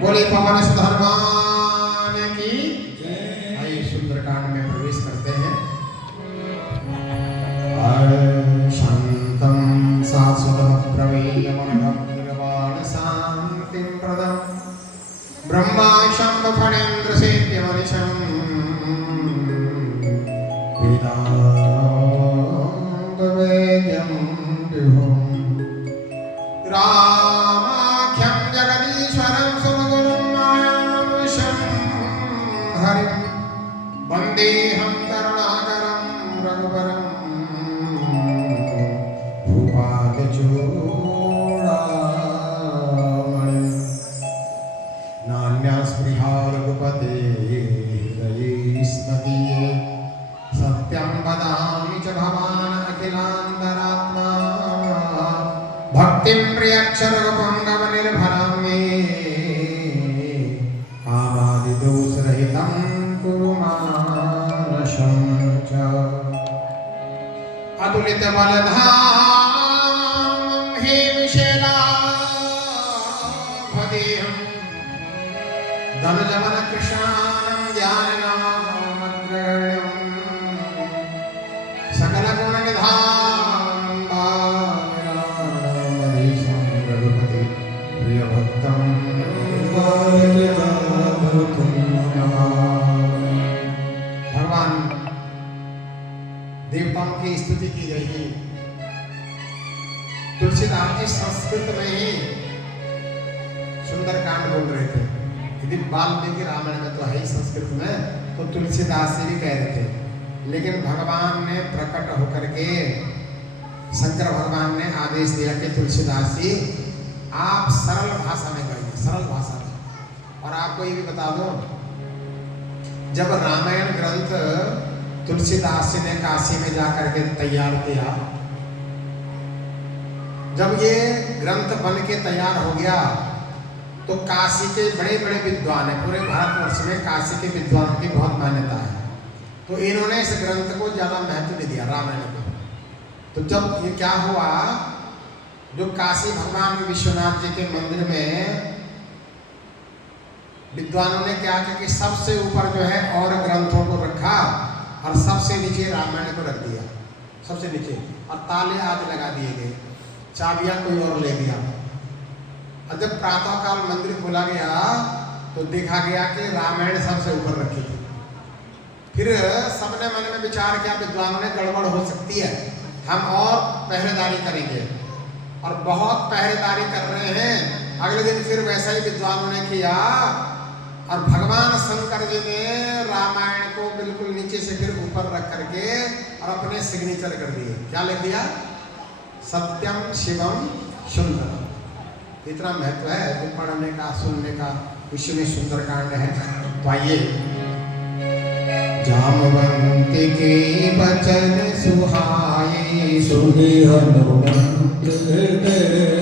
बोले पवन सुत हनुमान की जय। आइए सुंदरकांड में प्रवेश करते हैं। शांतं शाश्वतमप्रमेयमनघं शान्तिं प्रदं ब्रह्मा शम्भफणेन्द्रसेव्यमनिशं वेदान्तवेद्यं विभुं रामाख्यं जगदीश्वरं सुरगुरुं मायामनुषं हरिं वन्देऽहं करुणाकरं रघुवरं भूपालचूडामणिं नान्यास्पृहा रघुपते हृदये सत्यं वदामि च भवान् अखिलान्तरात्मा भक्तिं प्रियक्षरगुपङ्गमनिर्भरं मे आमादिदोषरहितं कुरु मानसं च अतुलितबलधामं हेमशैलाभदेहं धनुजवनकृशानं ध्याननामग्रगण्यं सकलगुणनिधानं वामदेशं रघुपति प्रियभक्तं भगवान देवताओं की स्तुति की गई है। तुलसीदास जी संस्कृत में ही सुंदरकांड बोल रहे थे। यदि वाल्मीकि रामायण में तो है ही संस्कृत में, तो तुलसीदास जी भी कह रहे थे। लेकिन भगवान ने प्रकट होकर के शंकर भगवान ने आदेश दिया कि तुलसीदास जी आप सरल भाषा में गाइए, सरल भाषा में। और आपको ये भी बता दो, जब रामायण ग्रंथ तुलसीदास जी ने काशी में जाकर के तैयार किया, जब ये ग्रंथ बन के तैयार हो गया तो काशी के बड़े बड़े विद्वान है, पूरे भारतवर्ष में काशी के विद्वानों की बहुत मान्यता है, तो इन्होंने इस ग्रंथ को ज़्यादा महत्व नहीं दिया, रामायण को। तो जब ये क्या हुआ, जो काशी भगवान विश्वनाथ जी के मंदिर में विद्वानों ने क्या किया कि सबसे ऊपर जो है और ग्रंथों को रखा और सबसे नीचे रामायण को रख दिया, सबसे नीचे, और ताले आदि लगा दिए गए, चाबियां कोई और ले गया। और जब प्रातःकाल मंदिर खोला गया तो देखा गया कि रामायण सबसे ऊपर रखी थी। फिर सबने मन में विचार किया, विद्वानों ने गड़बड़ हो सकती है, हम और पहरेदारी करेंगे, और बहुत पहरेदारी कर रहे हैं। अगले दिन फिर वैसा ही विद्वानों ने किया और भगवान शंकर जी ने रामायण को बिल्कुल नीचे से फिर ऊपर रख करके और अपने सिग्नेचर कर दिए। क्या लिख दिया? सत्यम शिवम सुंदरम। इतना महत्व है तो पढ़ने का, सुनने का। विश्व में सुंदर कांड है, तो आइए। जामवंत के वचन सुहाए, सुनि हनुमंत हृदय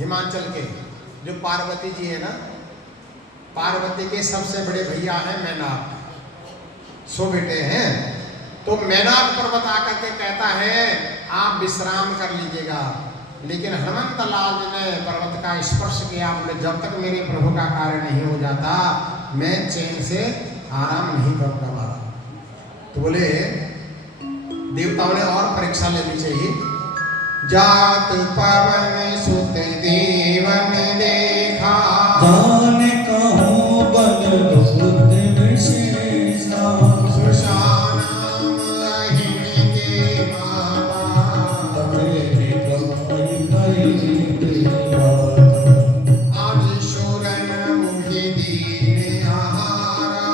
हिमाचल के जो पार्वती जी है ना, पार्वती के सबसे बड़े भैया हैं मैनाक, 100 बेटे हैं। तो मैनाक पर्वत आकर के कहता है आप विश्राम कर लीजिएगा, लेकिन हनुमंत लाल ने पर्वत का स्पर्श किया, बोले जब तक मेरे प्रभु का कार्य नहीं हो जाता मैं चैन से आराम नहीं करूंगा महाराज। तो बोले देवताओं ने और परीक्षा लेनी चाहिए। जात पवन सुत देवन देखा, जान कहूँ बल सुत विशेषा, सुशानाम अहिन के माता, तबे कमाई कई आज शोरन मुहि दीन आहारा,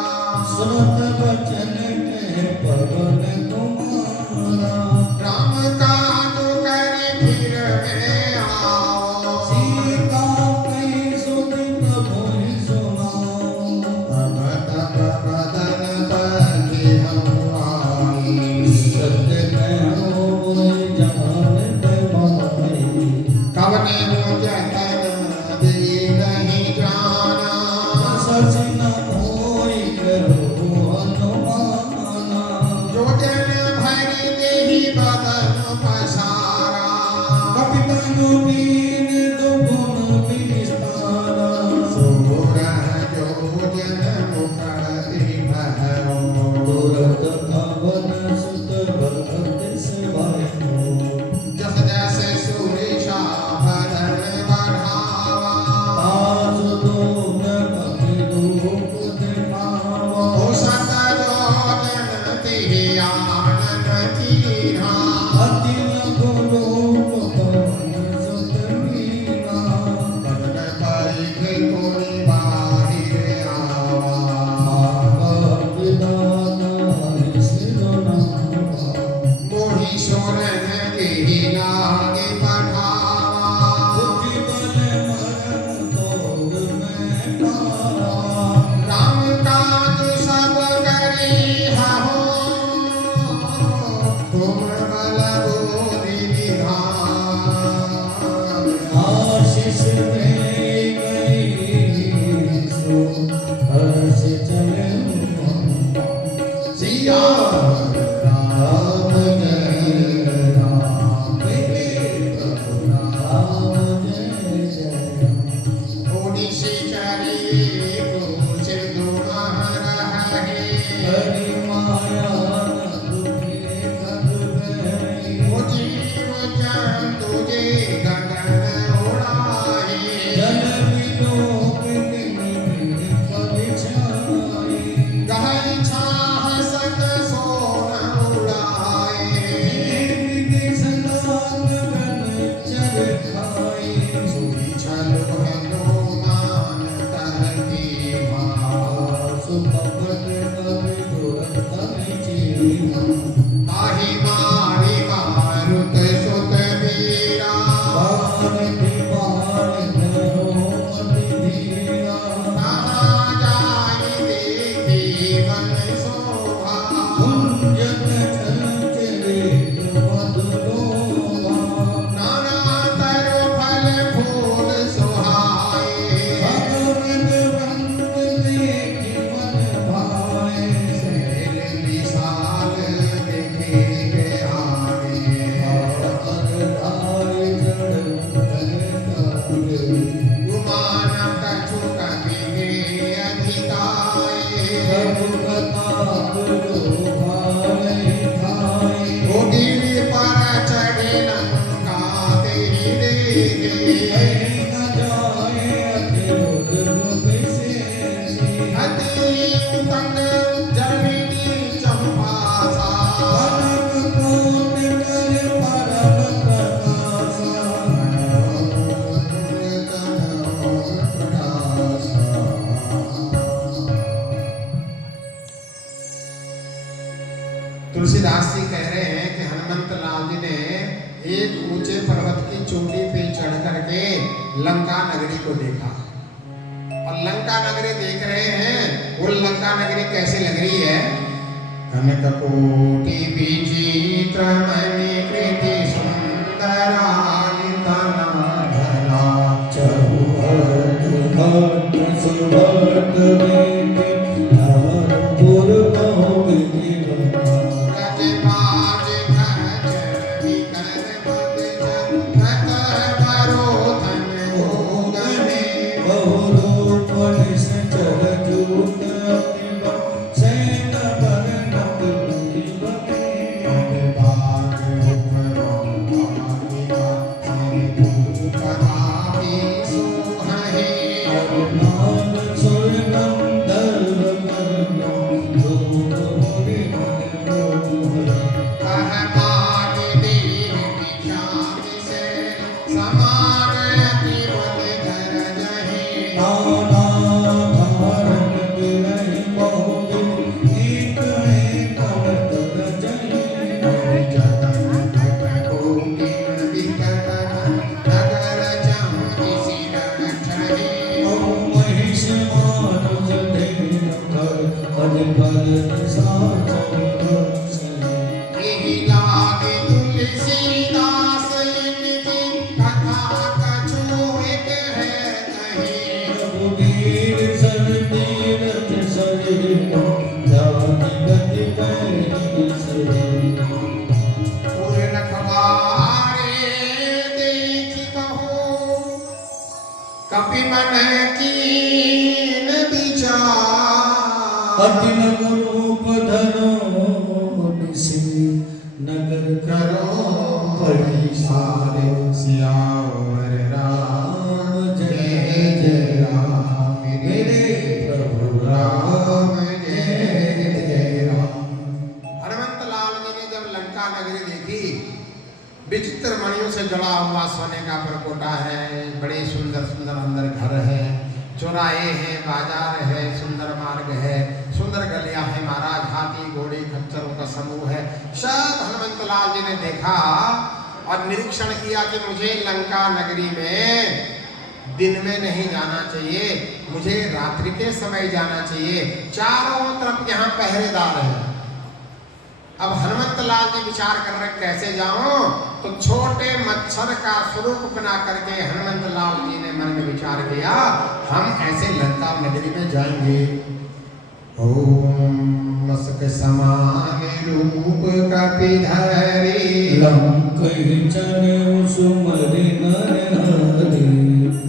सुनत वचन के पवन तुम्हारा, राम का तो कर फिर में आओ, सीता कई लंका नगरी को देखा। और लंका नगरी देख रहे हैं, वो लंका नगरी कैसे लग रही है? कनक कोटि विचित्र मणिकृति सुंदरायतना धरा चहुहट घट सुभट वेद नारपुर बहु विधिवना गजबाज गज विकर बद जगत मरोधन भोगने बहुरूप निश्चल जूट अतिबल सैन बरनक विधिवने बाग उपरों भागिका कदापि सोहहि अवमान सुरनम दर्व करनो धूप मुनि मन मोह कह मानि दीन विख्याति से समान अति बल धर जहि नाना भारत बिरहि बहु एक एक अवतर जहि जगन्नाथ कोकिल विकट नगर जमति सिर छहि बहु महिष मानुष धेनु कर अजगर निशाचर सहि एहि लागे तुलसीदास इनकी कथा कछु एक है कही रघुवीर सर तीरथ सरिनो जाति गति पैरी सरी पूर रखवारे देखि कहो कपि मन कीन विचार अति लघु रूप धरो निसि नगर करो परिसारे सियावर राम जय जय राम मेरे प्रभु राम जय जय राम। हनुमंत लाल जी ने जब लंका नगरी देखी, विचित्र मणियों से जड़ा हुआ सोने का परकोटा है, बड़े सुंदर सुंदर अंदर घर है, चौराहे हैं, बाजार है, सुंदर मार्ग है, सुंदर गलियां हैं, महाराज हाथी घोड़े खच्चरों का समूह है। सब हनुमंत लाल जी ने देखा और निरीक्षण किया कि मुझे लंका नगरी में दिन में नहीं जाना चाहिए, मुझे रात्रि के समय जाना चाहिए। चारों तरफ यहाँ पहरेदार हैं। अब हनुमंत लाल जी विचार कर रहे कैसे जाऊं, तो छोटे मच्छर का स्वरूप बना करके हनुमंत लाल जी ने मन में विचार किया, हम ऐसे लंका नगरी में जाएंगे। ओम मस्क समान रूप कपिधरी लंकैचन सुमरि नर हरि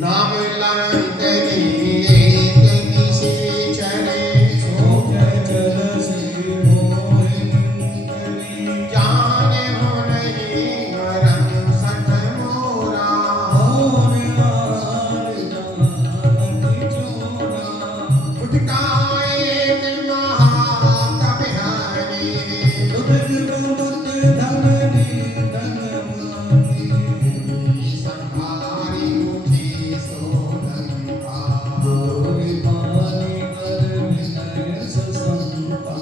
नाम लंकनी एक निशाचरे शोक जलसि मोहि जाने हो नहीं वरम सठ मोरा और आर जानकी चोरा उठकाए महाकपिहारी दुर्ग गुरुत धननी धनवानी संहारी मुठी सोलंका गोरी पानी कर विनय ससंपा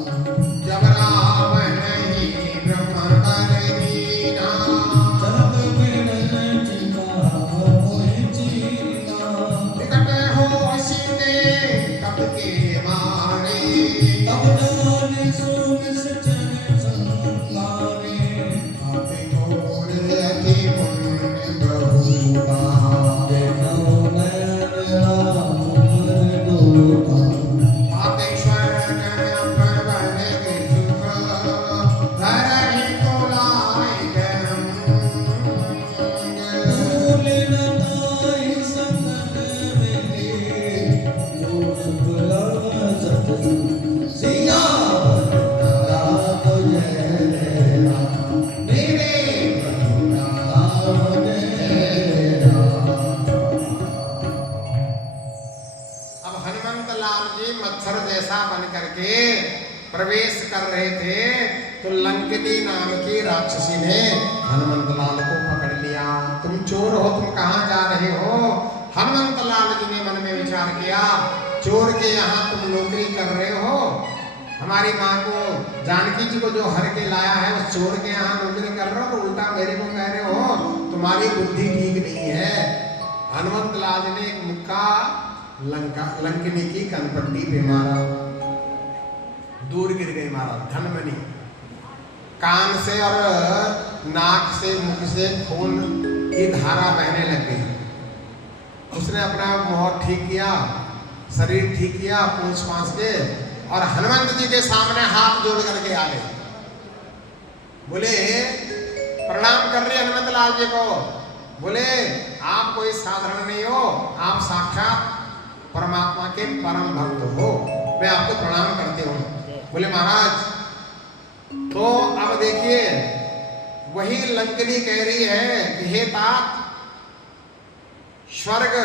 जब रावण ही ब्रह्म कर दीना जग बिन चिका मोहि चीना विकट हो सीते कब के मारे तब जाने सुख सचन संगारे आपे घोर अति पुण्य बहुधा देखो नयन राम हर दुर्गा आपे स्वर्ग प्रबल सुख धरहि को लायक भूल न ताहि सकल मिले जो सुख लव सतसंग सिया राम जय जय राम मेरे प्रभु राम जय राम। अब हनुमंत लाल जी मच्छर जैसा बन करके प्रवेश कर रहे थे, तो लंकिनी नाम की राक्षसी ने हनुमंत लाल को पकड़ लिया। तुम चोर हो, तुम कहाँ जा रहे हो? हनुमंत लाल जी ने मन में विचार किया, चोर के यहाँ तुम नौकरी कर रहे हो, हमारी माँ को जानकी जी को जो हर के लाया है उस चोर के यहाँ नौकरी कर रहे हो, तो उल्टा मेरे को कह रहे हो तुम्हारी बुद्धि ठीक नहीं है। हनुमंत लाल ने एक मुक्का लंकिनी की कनपट्टी पे मारा, दूर गिर गई महाराज धनमनी। कान से और नाक से मुख से खून की धारा बहने लग गई। उसने अपना मुंह ठीक किया, शरीर ठीक किया, पूंछ पांछ के, और हनुमंत जी के सामने हाथ जोड़ करके आ गए। बोले प्रणाम कर रहे हनुमंत लाल जी को। बोले आप कोई साधारण नहीं हो, आप साक्षात परमात्मा के परम भक्त हो, मैं आपको प्रणाम करते हूँ। बोले महाराज, तो अब देखिए वही लंकिनी कह रही है कि हे तात, स्वर्ग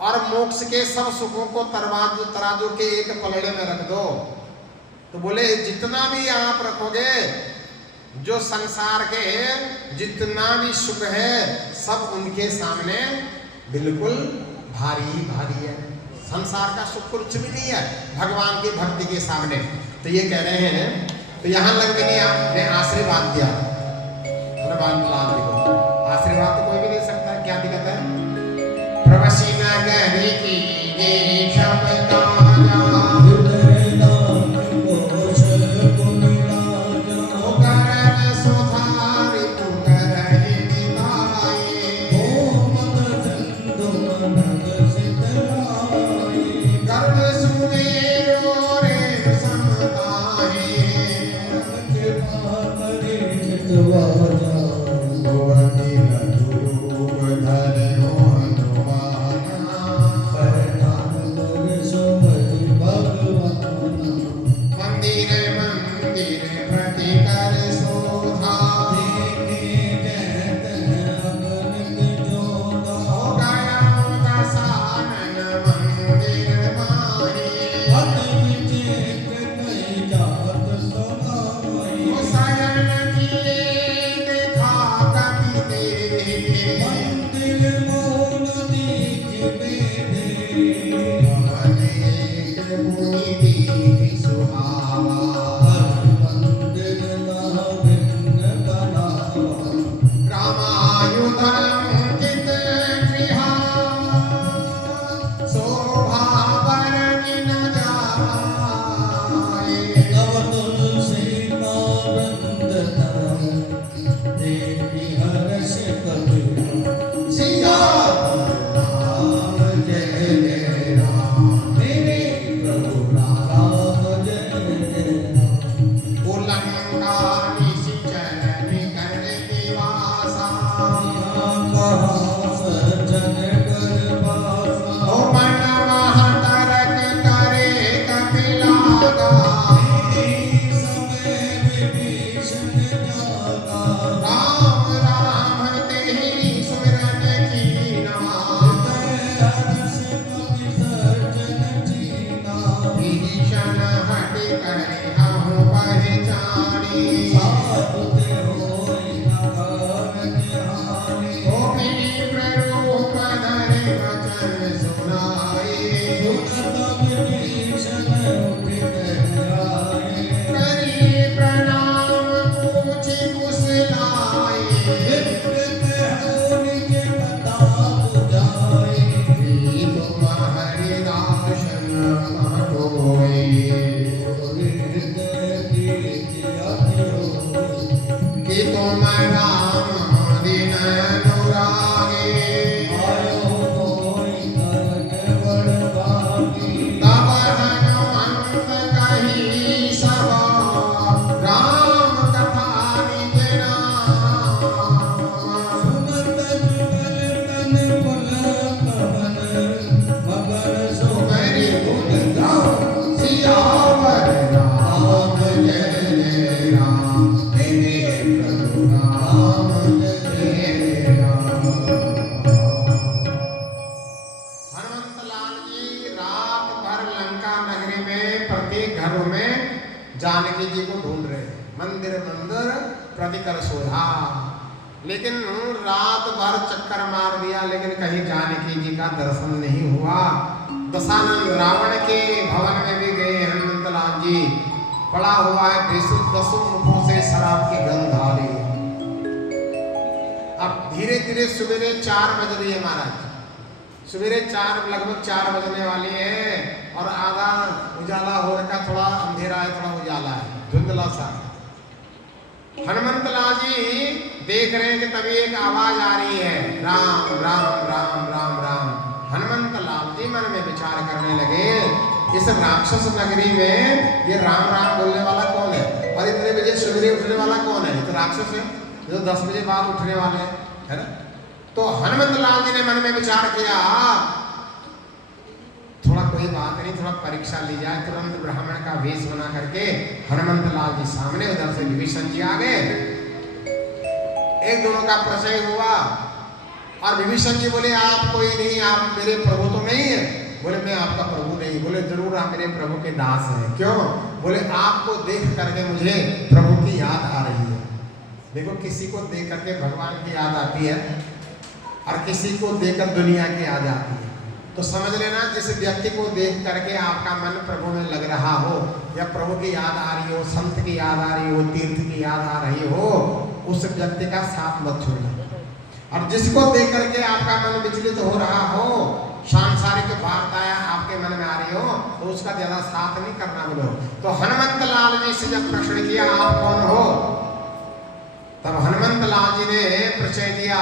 और मोक्ष के सब सुखों को तराजू के एक पलड़े में रख दो। तो बोले जितना भी आप रखोगे, जो संसार के जितना भी सुख है सब उनके सामने बिल्कुल भारी भारी है। संसार का सुख कुछ भी नहीं है भगवान की भक्ति के सामने। तो ये कह रहे हैं, तो यहाँ लंकिनी ने आशीर्वाद दिया हनुमान लाल जी को। आशीर्वाद तो कोई भी दे सकता है, क्या दिक्कत है? प्रवसी नगर की जानकी जी को ढूंढ रहे हैं, मंदिर मंदिर प्रतिकर शोधा, लेकिन रात भर चक्कर मार दिया लेकिन कहीं जानकी जी का दर्शन नहीं हुआ। दशानन रावण के भवन में भी गए हनुमंत लाल जी, पड़ा हुआ है दसों मुखों से शराब की गंध आ रही है। अब धीरे धीरे सवेरे 4 बज रही है महाराज, सवेरे लगभग 4 बजने वाली है और आधा उजाला हो रखा, थोड़ा अंधेरा है, थोड़ा उजाला है, धुंधला सा। हनुमंत लाल जी देख रहे हैं कि तभी एक आवाज आ रही है, राम राम राम राम राम। हनुमंत लाल जी मन में विचार करने लगे, इस राक्षस नगरी में ये राम राम बोलने वाला कौन है, और इतने बजे सवेरे उठने वाला कौन है? ये तो राक्षस है जो 10 बजे बाद उठने वाले हैं, है ना। तो हनुमंत लाल जी ने मन में विचार किया, थोड़ा कोई बात नहीं, थोड़ा परीक्षा ली जाए। तुरंत ब्राह्मण का वेश बना करके हनुमंत लाल जी सामने, उधर से विभीषण जी आ गए। एक दोनों का परिचय हुआ और विभीषण जी बोले, आप कोई नहीं, आप मेरे प्रभु तो नहीं है? बोले, मैं आपका प्रभु नहीं। बोले, जरूर आप मेरे प्रभु के दास हैं। क्यों? बोले, आपको देख करके मुझे प्रभु की याद आ रही है। देखो, किसी को देख करके भगवान की याद आती है और किसी को देखकर दुनिया की याद आती है। तो समझ लेना, जिस व्यक्ति को देख करके आपका मन प्रभु में लग रहा हो, या प्रभु की याद आ रही हो, संत की याद आ रही हो, तीर्थ की याद आ रही हो, उस व्यक्ति का साथ मत छोड़ना। और जिसको देख करके आपका मन विचलित हो रहा हो, सांसारिक वार्ताएं आपके मन में आ रही हो, तो उसका ज्यादा साथ नहीं करना बोलो। तो हनुमंत लाल जी से जब प्रश्न किया, आप कौन हो, तब हनुमंत लाल जी ने परिचय दिया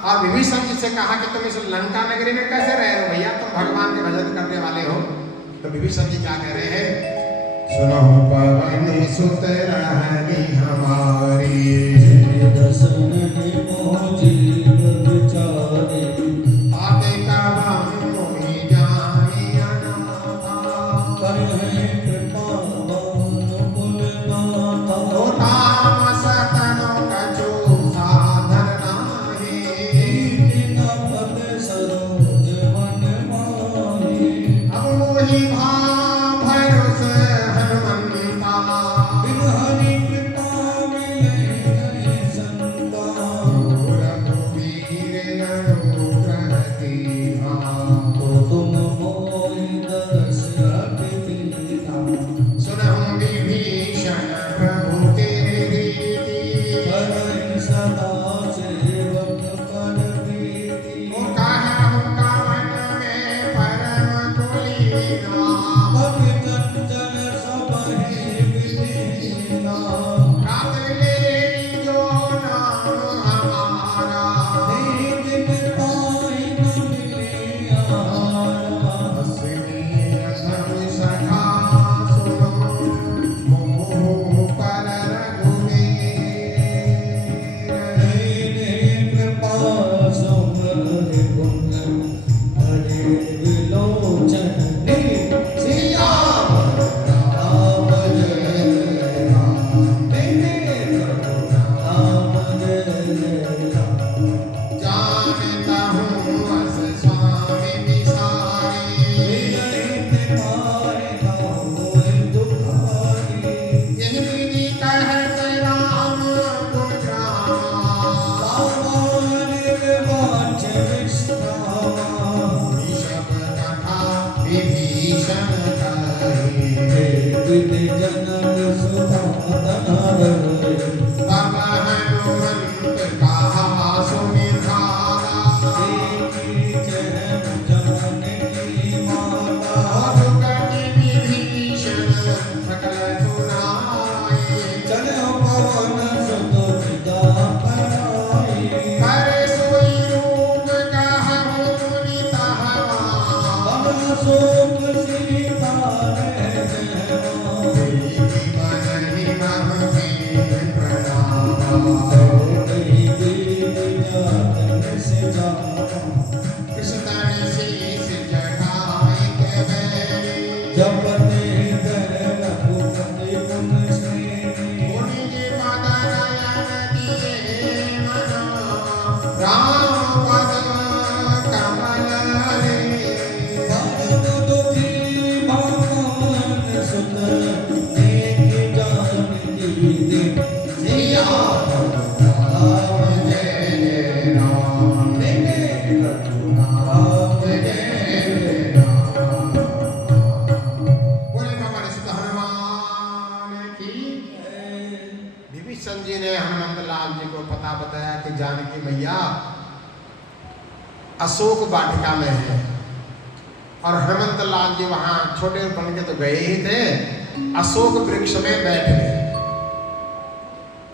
और विभीषण जी से कहा कि तुम इस लंका नगरी में कैसे रह रहे हो भैया, तुम भगवान के भजन करने वाले हो। तो विभीषण जी क्या कह रहे हैं, सुनो पवन सुत रहनी हमारी, दर्शन मोजी विचारे, आते कावन मोहि जानी अनाथा, कर है कृपा कुल नाथा, तो तामस तनो कछु साधन नाही, दीन पद सरोज मन माही, अब मोहि भाव भरोस हनुमंता, बिन हरि कृपा मिले नहीं संता, रघुवीर अनुग्रह कीन्हा, तो तुम मोहि दर्श दीना, सुनहुँ विभीषण प्रभु तेरी रीति, करहि सदा सेवक कर प्रीति, वो कहहुँ कवन में परम कुलीना, कवि चंचल सबहि विलीना, रात लेई जो नाम हमारा, दीन पाहि न मिले आहारा, अस्मिन् अधम सखा सुनो, मोह पर रघुवीर, दीन कृपा समृद्धि गुण, हरे विलोचन सिया राम जय राम, राम जय राम, जानता हूँ अस स्वामी विसारी, विरहित मारे ना होए दुखारी, यही विधि कहत राम गुण गावा, सामान वाच विश्रामा, ऋषभ कथा विभीषण कहे, विधि जनक सुता तनय, तब हनुमंत कहा सुनिधारा, देखी चरण जानकी माता, मधुकरि विभीषण सकल सुनाए, चलो पवन सुत विदा पराई, करे सोई रूप कहु तुनि तहवा, कमल शोक सीता रह जहवा, देवी बनहि मह में प्रणामा, कही देवी जातन से जावा, कृष्ण शीस जटाए के बैरी, जपते कर रघुपति पुन श्रेणी, मुनि जी पद नयन दिए मना, राम पद कमल रे, परम दुखी भगवान सुत, देख जानकी दीन, सिया राम जय जय राम, राम जय राम। बोले बाबा सुत हनुमान की। विभीषण जी ने हनुमंत लाल जी को पता बताया कि जानकी मैया अशोक वाटिका में है। और हनुमंत लाल जी वहां छोटे बन के तो गए ही थे, अशोक वृक्ष में बैठ गए।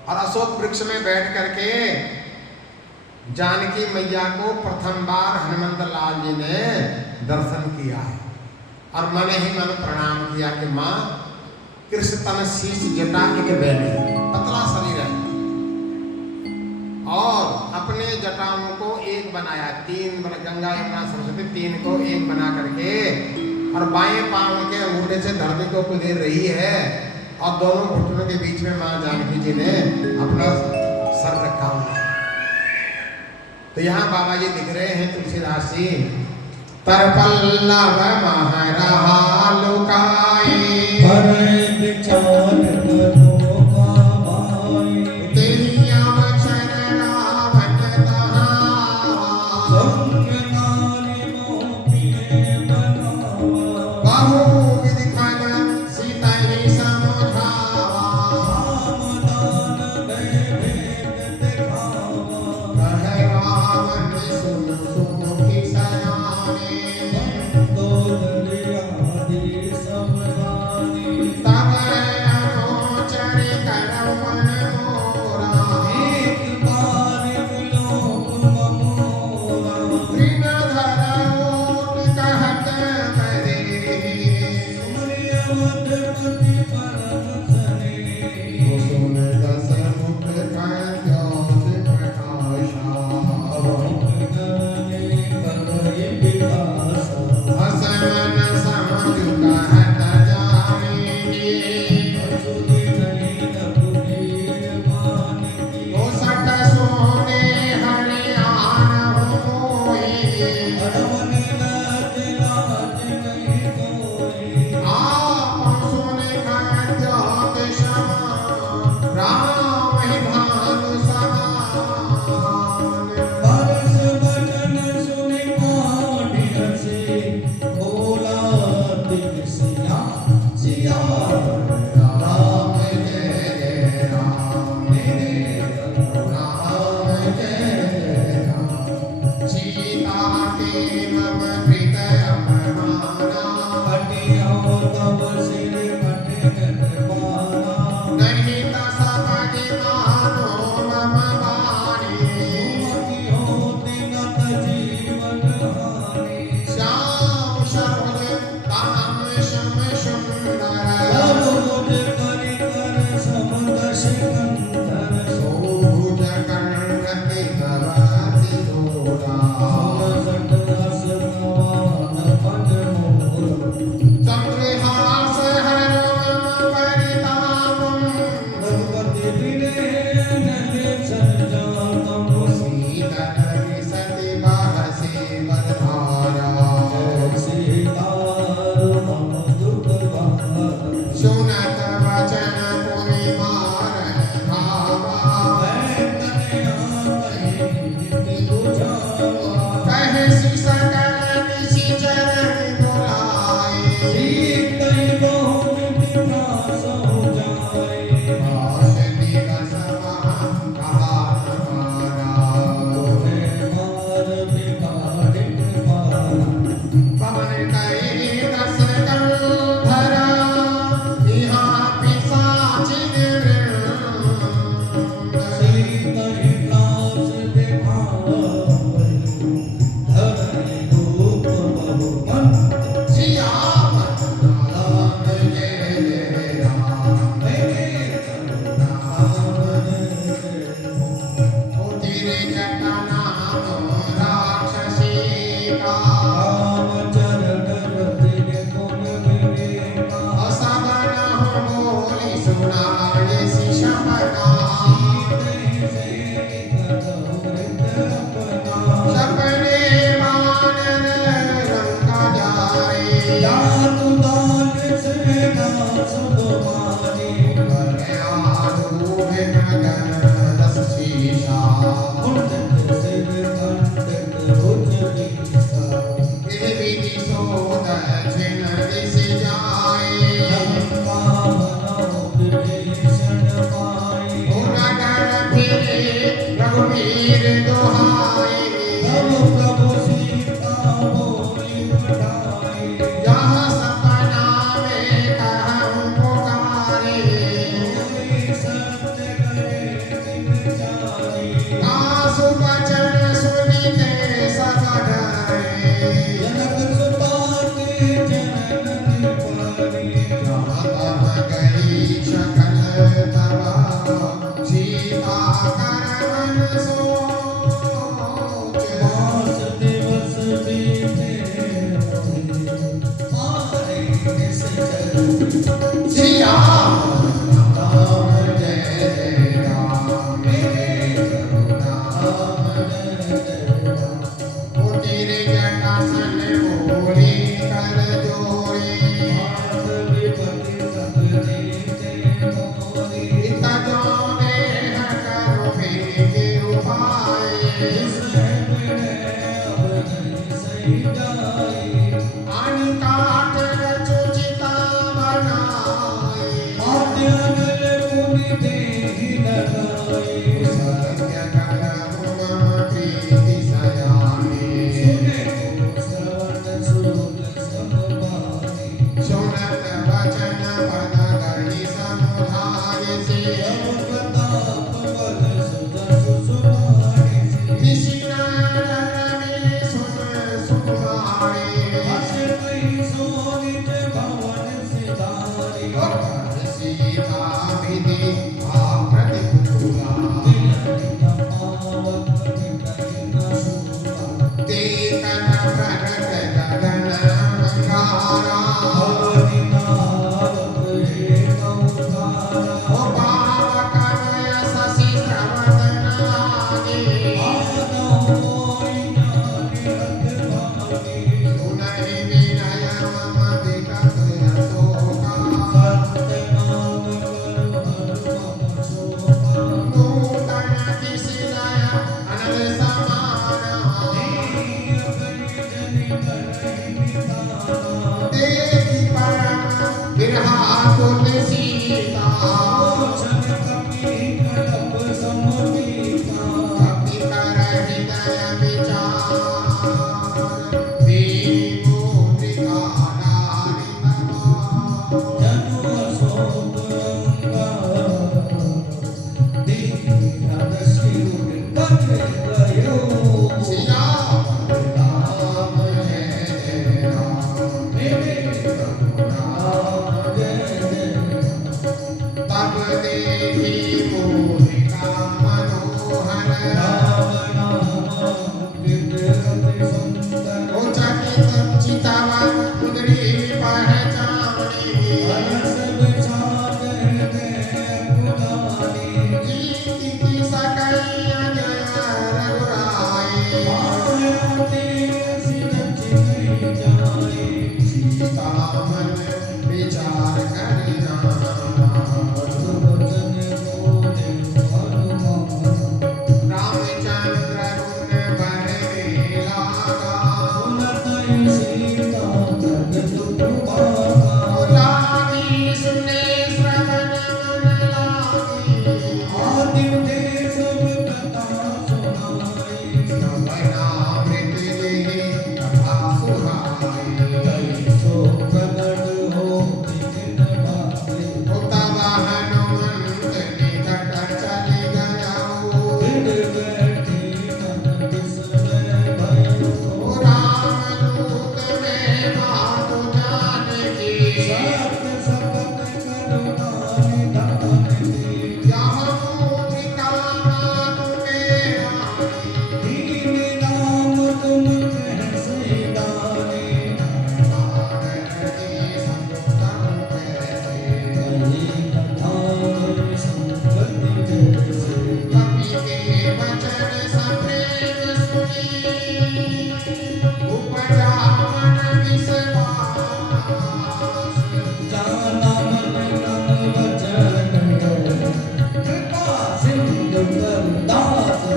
और अशोक वृक्ष में बैठ करके जानकी मैया को प्रथम बार हनुमंत लाल जी ने दर्शन किया है। और मन ही मन प्रणाम किया कि माँ कृष्ण तन शीश जटा एक बैठी, पतला शरीर है, और अपने जटाओं को एक बनाया, तीन गंगा यमुना सरस्वती तीन को एक बना करके, और बाएं पांव के अंगूठे से धरती को कुदेर रही है, और दोनों घुटनों के बीच में माँ जानकी जी ने अपना सर रखा हुआ। तो यहाँ बाबा जी दिख रहे हैं तुलसीदास जी। तर पल्लव महरहा लुकाए, रघुवीर दोहाई, प्रभु प्रभु सोच मास दिवस बीते मारे निश्चर सिया राम जय जय राम मेरे प्रभु राम जय जय राम वो तेरे जटासन बोली कर जोड़ी मात विपति सब देते मोरी पिता जाने है करो मेरे उपाय इस मिले अब नहीं सही जाए आनी काट रचुचिता बनाए आद्यगल मुनि देहि लगाए सत्य कर मम प्रीति सयाने सुने श्रवण सुन समभानी सुनत वचन पद गणि समुधाय से प्रताप बल सुजस सुमानि निशिनारण में सुन सुकुमारी हस कहि सोनिज भवन सिधारी सीता विधि प्रतिपुरा तिलक पावक निकहि न सूरा देखन प्रगट गगन अंगारा भवनि नावक हे नौकारा ओ पावक नय शशि श्रवण नागे आदौ मोहि ज्ञानि अगभागी सुनहि विनय मम विकट अशोका सत्यनाम करु मम शोभा नूतन किसिलय अनल समाना देखि परम बिरहा कुल सीता भक्ति कर हृदय विचार दीनो त्रिकालारि नमः सिया राम जय जय राम मेरे प्रभु राम तब देखी मोहिका मनोहर ओ चकित चितवन मुद्री पहचानी कीर्ति की सकैया जय रघुराई सीता मन विचार करना रामचंद्र रुन बरने लागा लागी सुने श्रवण मन लागी श्रवणामृत देहि कथा सुहाई तब हनुमंत निकट चले गयो ओ रामदूत में मातु जानकी यहाँ मूत्रिका नादु में कपि के वचन सप्रेम सुनी उपजा मन विश्वास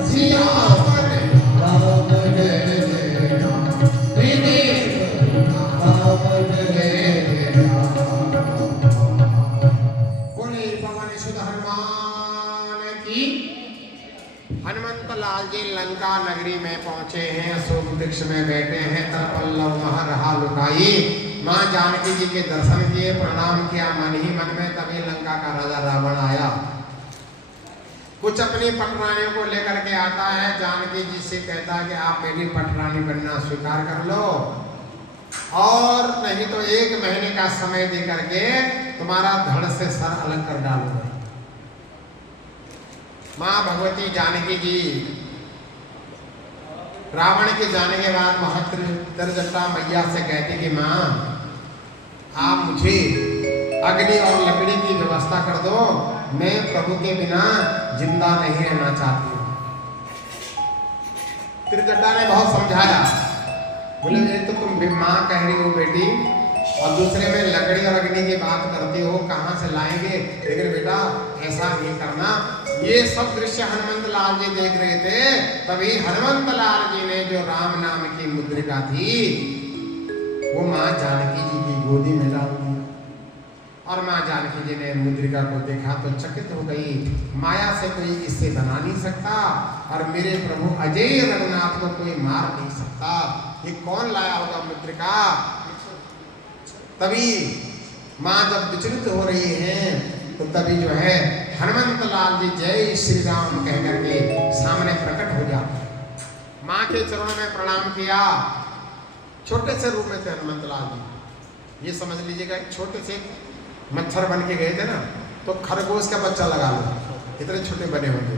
सियावर राम जय जय राम मेरे राम जय जय राम बोले पवन सुत हनुमान की। हनुमंत लाल जी लंका नगरी में पहुंचे हैं, अशोक वृक्ष में बैठे हैं, तब पल्लव मह रहा लुकाई। मां जानकी जी के दर्शन किए, प्रणाम किया मन ही मन में। तभी लंका का राजा रावण आया, कुछ अपनी पटरानियों को लेकर के आता है। जानकी जी से कहता है कि आप मेरी पटरानी बनना स्वीकार कर लो, और नहीं तो 1 महीने का समय दे करके तुम्हारा धड़ से सर अलग कर डालूंगा। माँ भगवती जानकी जी रावण के जाने के बाद महात्रिजटा मैया से कहते कि माँ आप मुझे अग्नि और लकड़ी की व्यवस्था कर दो, मैं प्रभु के बिना जिंदा नहीं रहना चाहती हूँ। त्रिजटा ने बहुत समझाया, बोले ये तो तुम माँ कह रही हो बेटी, और दूसरे में लकड़ी और अग्नि की बात करते हो, कहाँ से लाएंगे? लेकिन बेटा ऐसा नहीं करना। ये सब दृश्य हनुमंत लाल जी देख रहे थे, तभी हनुमंत लाल जी ने जो राम नाम की मुद्रिका थी वो माँ जानकी जी की गोदी में डाल दी। और माँ जानकी जी ने मुद्रिका को देखा तो चकित हो गई, माया से कोई इससे बना नहीं सकता, और मेरे प्रभु अजय रघुनाथ को कोई मार नहीं सकता। ये कौन लाया होगा मुद्रिका? तभी माँ जब विचलित हो रही हैं तो तभी जो है हनुमंत लाल जी जय श्री राम कह करके सामने प्रकट हो जाते हैं। माँ के चरणों में प्रणाम किया। छोटे से रूप में थे हनुमंत लाल जी, ये समझ लीजिएगा एक छोटे से मच्छर बन के गए थे ना, तो खरगोश का बच्चा लगा लो, इतने छोटे बने होंगे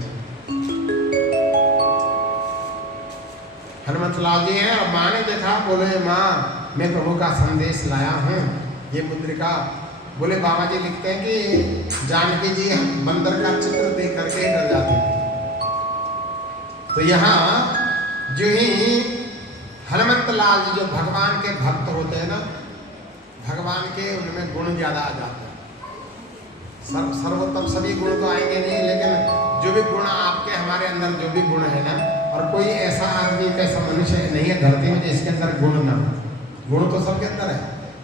हनुमंत लाल जी हैं। और माँ ने देखा, बोले माँ मैं प्रभु का संदेश लाया हूँ, ये मुद्रिका। बोले बाबा जी लिखते हैं कि जानकी जी बंदर का चित्र देख करके डर जाते थे। तो यहाँ जो ही हनुमंत लाल जी जो भगवान के भक्त होते हैं ना, भगवान के उनमें गुण ज्यादा आ जाते हैं। सर्वोत्तम सभी गुण तो आएंगे नहीं, लेकिन जो भी गुण आपके हमारे अंदर जो भी गुण है ना, और कोई ऐसा आदमी कैसा मनुष्य नहीं है धरती में जिसके अंदर गुण ना हो। गुण तो सबके अंदर है,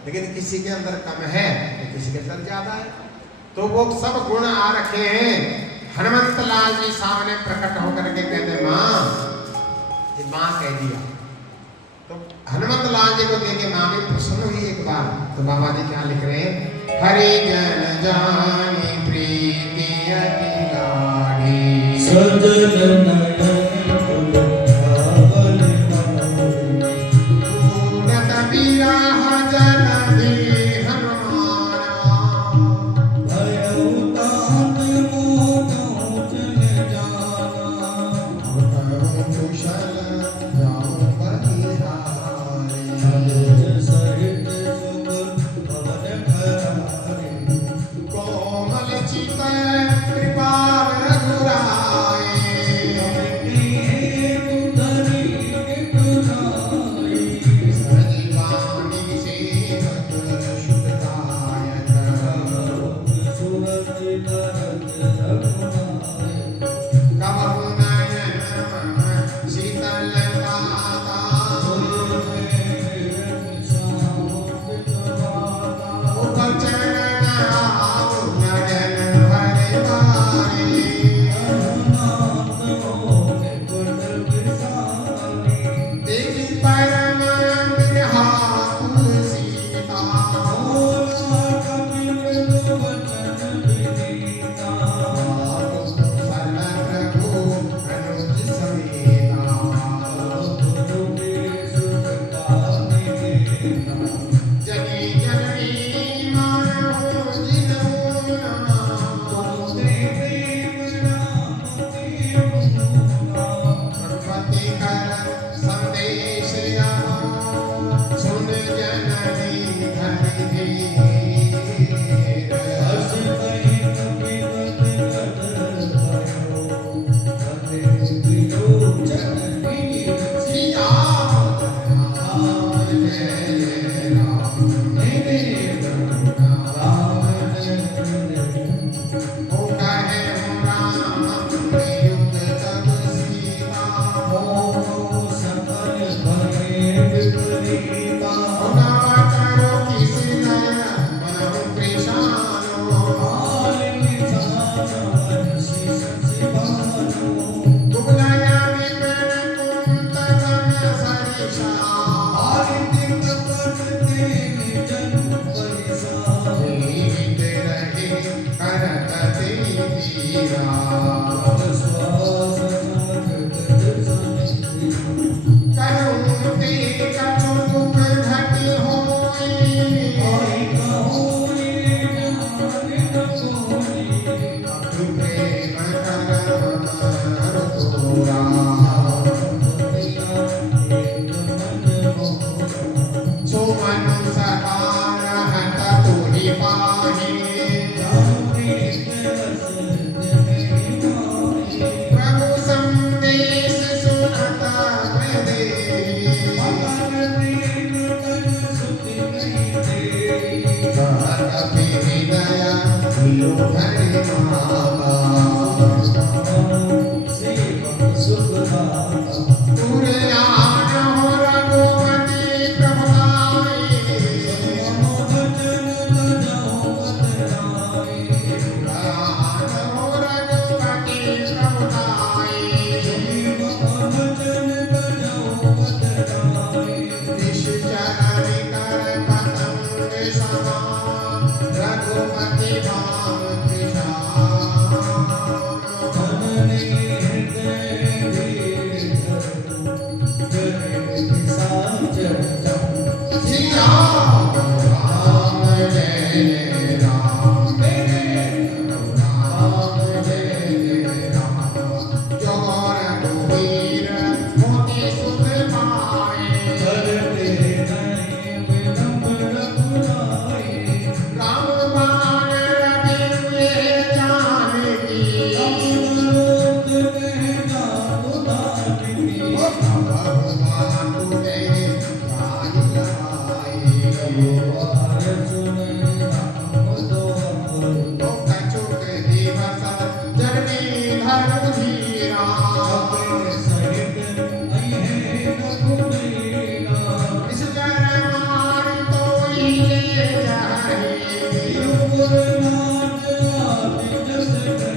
लेकिन किसी के अंदर कम है तो किसी के अंदर ज्यादा है। तो वो सब गुण आ रखे हैं। हनुमंत लाल जी सामने प्रकट होकर के कहते माँ, ये माँ कह दिया। तो हनुमंत लाल जी को देखे माँ भी प्रसन्न हुई एक बार। तो बाबा जी क्या लिख रहे हैं? हरि जन जानी प्रीति अति गाढ़ी, सजन नयन बहुमान तूने राही लगाई तो कछुक दिवस जननी धर्म धीरा इस जन मार तो ले जाए सुंदर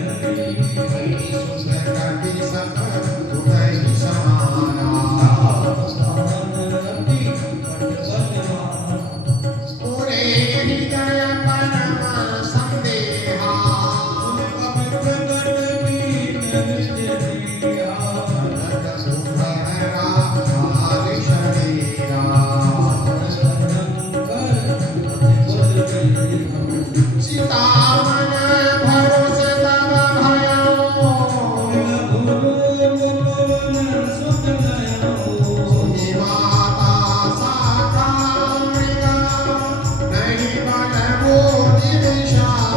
कवि सब हृदय समाना पूरे हृदय परम संदेहा सीतामन भरोस तब भयो सुनी माता साका मृगा नहीं बल मोदी विशाल